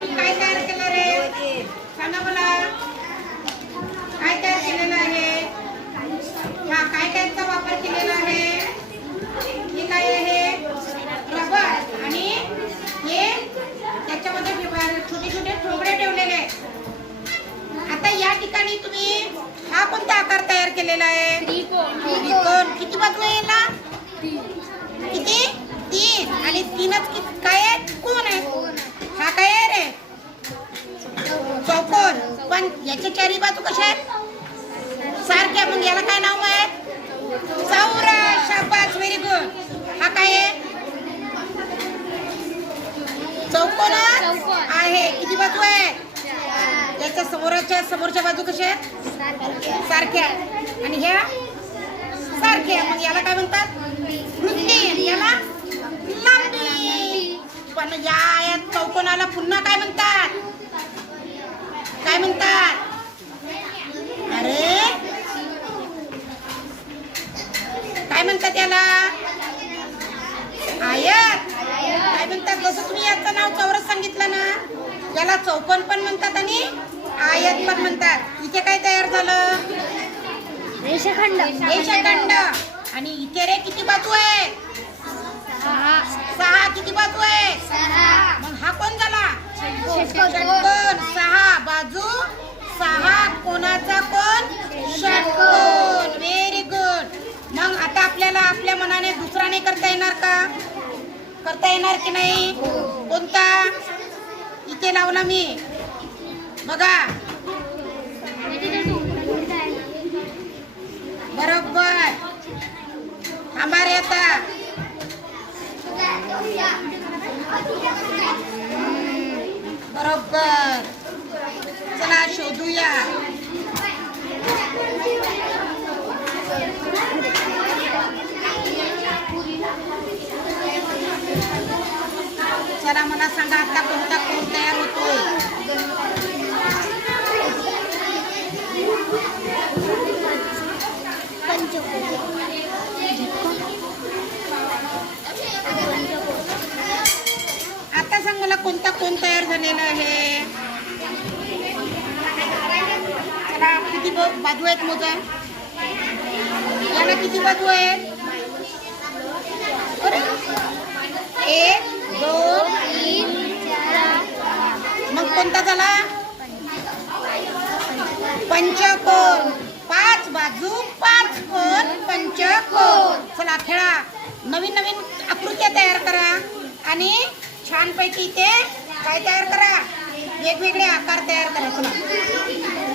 काय तयार केलं रे? सांगा मला. काय तयार केलेलं आहे? हा काय कायचा वापर केलेला आहे? हे काय आहे? रबर. आणि हे त्याच्यामध्ये छोटे छोटे ठोकळे ठेवलेले आहेत. आता या ठिकाणी तुम्ही हा कोणता आकार तयार केलेला आहे? त्रिकोण. किती बाजू आहे याला? किती? 3. आणि 3च काय आहे? कोण आहे? हा काय आहे रे? चौकोन. पण याच्या चारी बाजू कशा आहेत? सारख्या. मग याला काय नाव आहे? चौरस. शाबास, व्हेरी गुड. हा काय आहे? चौकोन आहे. किती बाजू आहे? याच्या समोरच्या बाजू कशा आहेत? सारख्या. आणि ह्या सारख्या. मग याला काय म्हणतात? वृत्ती. याला लांबी. पण या चौकोनाला पुन्हा काय म्हणतात? काय म्हणतात? अरे काय म्हणतात याला? आयत. काय म्हणतात? जसं तुम्ही याचं नाव चौरस सांगितलं ना, याला चौकोन पण म्हणतात आणि आयत पण म्हणतात. इथे काय तयार झालं? रेषाखंड. रेषाखंड. आणि इथे रे किती बाजू आहे? 6. किती बाजू आहे? मग हा कोण झाला? षटकोन. 6 बाजू 6 कोणाचा कोण? षटकोन. Very good. मग आता आपल्याला आपल्या मनाने दुसरा नाही करता येणार का? करता येणार की नाही? कोणता? इथे लावला मी बघा. बरोबर. थांबा रे आता. बरोबर. चला शोधूया. चला मला सांगा आता कोणता कोण तयार होतोय? आता सांग मला कोणता कोण तयार झालेला आहे? चला किती बाजू आहेत मोजा. याला किती बाजू आहेत? 1 2 3 4. मग कोणता झाला? पंचकोन. 5 बाजू 5 कोण पंचकोन. चला खेळा. नवीन नवीन आकृत्या तयार करा आणि छानपैकी इथे काय तयार करा? वेगवेगळे आकार तयार करा. चला.